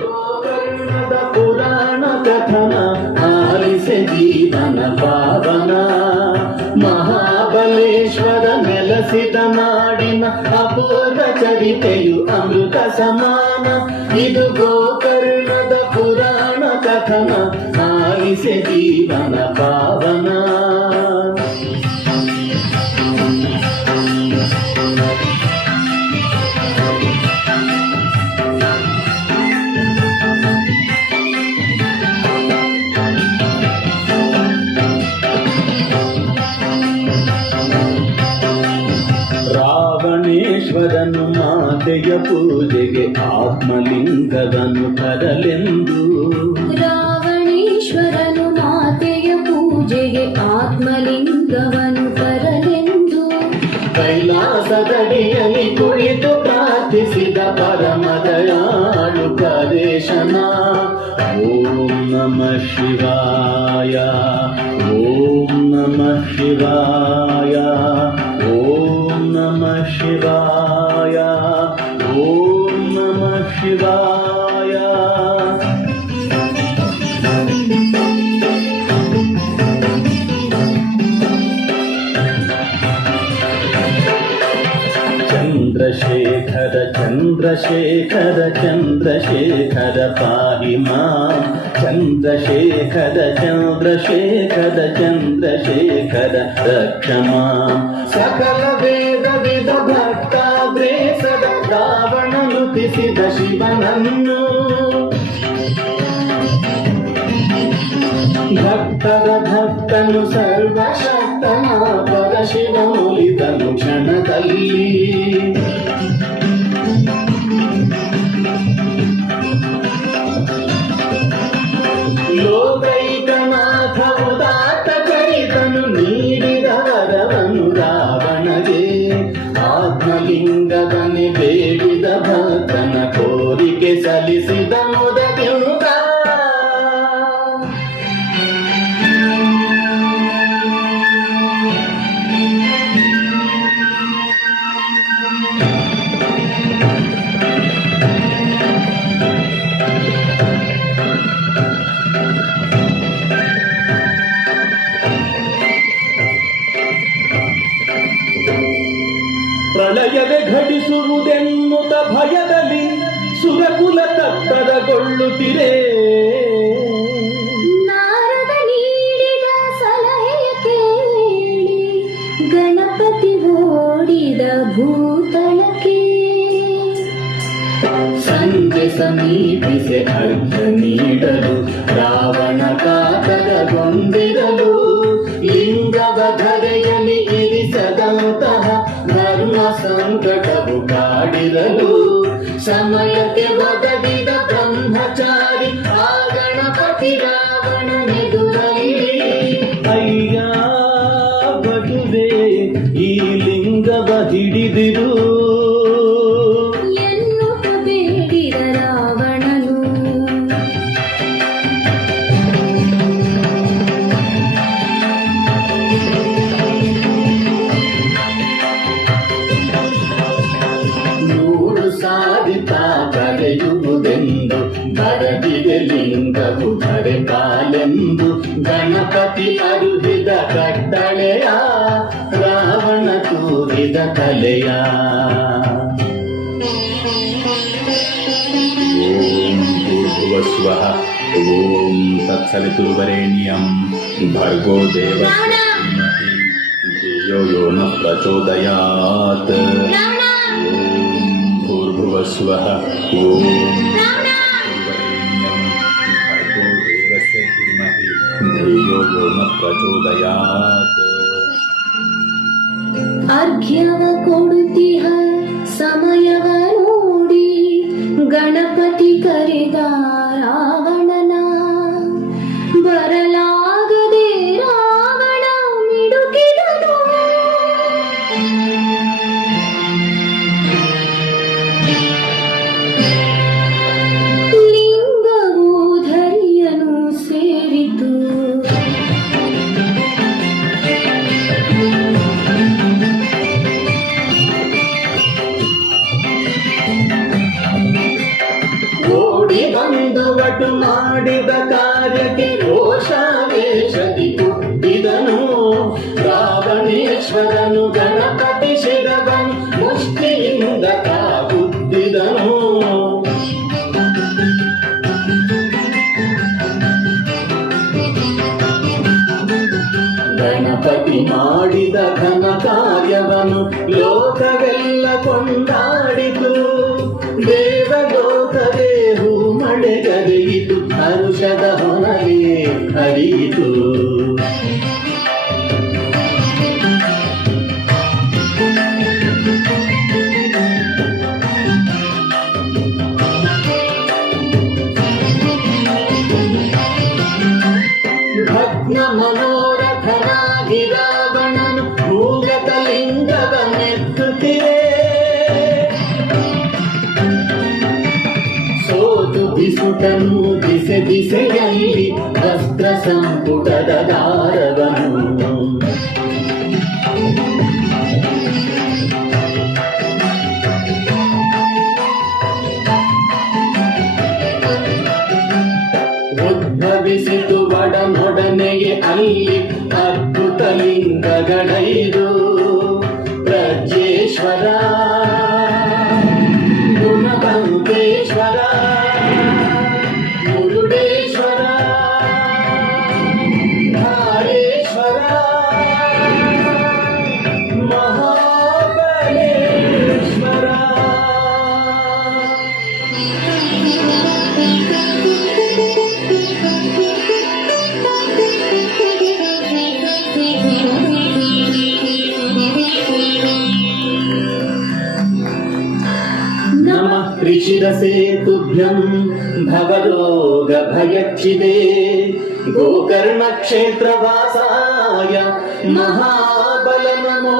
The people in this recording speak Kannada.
ಗೋಕರ್ಣದ ಪುರಾಣ ಕಥನ ಆಲಿಸೆ ಜೀವನ ಪಾವನ. ಮಹಾಬಲೇಶ್ವರ ನೆಲೆಸಿದ ನಾಡಿನ ಅಪೂರ್ವ ಚರಿತೆಯು ಅಮೃತ ಸಮಾನ. ಇದು ಗೋಕರ್ಣದ ಪುರಾಣ ಕಥನ ಆಲಿಸೆ ಜೀವನ ಪಾವನ. ರಾವಣೇಶ್ವರನು ಮಾತೆಯ ಪೂಜೆಗೆ ಆತ್ಮಲಿಂಗವನ್ನು ತರಲೆಂದು. ರಾವಣೇಶ್ವರನು ಮಾತೆಯ ಪೂಜೆಗೆ ಆತ್ಮಲಿಂಗವನ್ನು ತರಲೆಂದು ಕೈಲಾಸದಡಿಯಲ್ಲಿ ಕುಳಿತು ಪ್ರಾರ್ಥಿಸಿದ ಪರಮದಯಾಳು ಪರೇಶನ. ಓಂ ನಮಃ ಶಿವಾಯ, ಓಂ ನಮಃ ಶಿವಾಯ, ಓಂ ನಮಃ ಶಿವಾಯ, ಓಂ ನಮಃ ಶಿವಾಯ. ಚಂದ್ರಶೇಖರ ಚಂದ್ರಶೇಖರ ಚಂದ್ರಶೇಖರ ಪಾಹಿ ಮಾಂ. ಚಂದ್ರಶೇಖರ ಚಂದ್ರಶೇಖರ ಚಂದ್ರಶೇಖರ ರಕ್ಷ ಮಾಂ. ಸಕಲ ವೇದ ವಿಧ ಭಕ್ತಾಗ್ರೇಸದ ರಾವಣ ನುತಿಸಿದ ಶಿವನನ್ನು. ಭಕ್ತರ ಭಕ್ತನು ಸರ್ವಶಕ್ತನ ಪರಶಿವ ಮುಲಿದನು ಕ್ಷಣದಲ್ಲಿ. ಲೋಕೈಕನಾಥ ಉದಾತ್ತ ಚರಿತನು ನೀಡಿದ ವರವನು ರಾವಣಗೆ. ಆತ್ಮಲಿಂಗವನ್ನೇ ಬೇಡಿದ ಭಕ್ತನ ಕೋರಿಕೆ ಸಲ್ಲಿಸಿದ ಮುದಗಿರುಗ. ಪ್ರಳಯವೇ ಘಟಿಸುವುದೆನ್ನುತ್ತ ಭಯದಲ್ಲಿ ಸುರಕುಲ ತತ್ತರಗೊಳ್ಳುತ್ತಿರೇ. ನಾರದ ನೀಡಿದ ಸಲಹೆಯ ಕೇಳಿ ಗಣಪತಿ ಓಡಿದ ಭೂತಳಕ್ಕೆ. ಸಂಜೆ ಸಮೀಪಿಸಿ ಅರ್ಘ್ಯ ನೀಡಲು ರಾವಣ ಕಾತರಗೊಂಡಿರಲು. ಲಿಂಗವ ಧರೆಯಲ್ಲಿ ಇರಿಸದಂತಹ ಧರ್ಮ ಸಂಕಟವು ಕಾಡಿರಲು. ಸಮಯಕ್ಕೆ ಒದಗಿದ ಬ್ರಹ್ಮಚಾರಿ ಆ ಗಣಪತಿ ರಾವಣನೆದುರಲ್ಲಿ. ಅಯ್ಯ ಬಟುವೆ ಈ ಲಿಂಗವ ಹಿಡಿದಿರು ಎನ್ನುತ್ತ ಬೇಡಿದ ರಾವಣನು. ಸಾಧಿತ ಕರೆಯುವುದೆಂದು ಬರದಿದೆ ಲಿಂಗವು ಧರೆ ಕಾಲೆಂದು. ಗಣಪತಿ ಅರುಹಿದ ಕಟ್ಟಳೆಯ ರಾವಣ ತೂರಿದ ಕಲೆಯ. ಓಂ ಭೂರ್ಭುವಸ್ವಃ ಓಂ ತತ್ಸವಿತುರ್ವರೆಣ್ಯಂ ಭರ್ಗೋ ದೇವಸ್ಯ ಧೀಮಹಿ ಧಿಯೋ ಯೋ ನಃ ಪ್ರಚೋದಯಾತ್. ಭೂರ್ಭುವಸ್ವಃ ಓಂ ತತ್ಸವಿತುರ್ವರೆಣ್ಯಂ ಭರ್ಗೋ ದೇವಸ್ಯ ಧೀಮಹಿ ಧಿಯೋ ಯೋ ನಃ ಪ್ರಚೋದಯಾತ್. ಅರ್ಘ್ಯವ ಕೊಡುತ್ತಿಹ ಸಮಯವ ನೋಡಿ ಗಣಪತಿ ಕರೆದ ರಾವಣನ. ಬರಲಾಗದೆ ರಾವಣ ಮಿಡುಕಿದನು. ಲಿಂಗವು ಧರಿಯನು ಸೇರಿತು. ಓಡಿ ಪಟು ಮಾಡಿದ ಕಾರ್ಯಕ್ಕೆ ರೋಷಾವೇಶದಿ ಹುಟ್ಟಿದನು. ರಾವಣೇಶ್ವರನು ಗಣಪತಿ ಶಿರವನು ಮುಷ್ಟಿಯಿಂದ ಕಾಗುತ್ತಿದನು. ಗಣಪತಿ ಮಾಡಿದ ಘನ ಕಾರ್ಯವನ್ನು ಲೋಕವೆಲ್ಲ ಕೊಂಡಾಡಿತು. ದೇವಲೋಕವೇ ಹೂ ಮಳೆಗರೆಯಿತು, ಹರುಷದ ಹೊನಲೇ ಹರಿಯಿತು. ಭಗ್ನ ಮನೋರಥನಾಗಿ ರಾವಣನು ಭೂಗತ ಲಿಂಗವನ್ನೆತ್ತುತ್ತಿದೆ. ಸೋತು ಬಿಸುಟನು ದಿಸೆ ದಿಸೆಯಲ್ಲಿ ವಸ್ತ್ರ ಸಂಪುಟದ ದಾರವನು. ಉದ್ಭವಿಸಿತು ಒಡನೊಡನೆಗೆ ಅಲ್ಲಿ ಅದ್ಭುತ ಲಿಂಗಗಳೈದು. ಪ್ರಜ್ಯೇಶ್ವರ, ಗುಣಪಂಕೇಶ್ವರ, ಮುರುಡೇಶ್ವರ, ಧಾರೇಶ್ವರ, ಮಹಾಬಲೇಶ್ವರ. ನಮಃ ತ್ರಿಶಿರಸೇ ತುಭ್ಯಂ ಭವರೋಗ ಭಯಕ್ಷಿತೆ. ಗೋಕರ್ಣ ಕ್ಷೇತ್ರವಾಸಾಯ ಮಹಾಬಲ ನಮೋ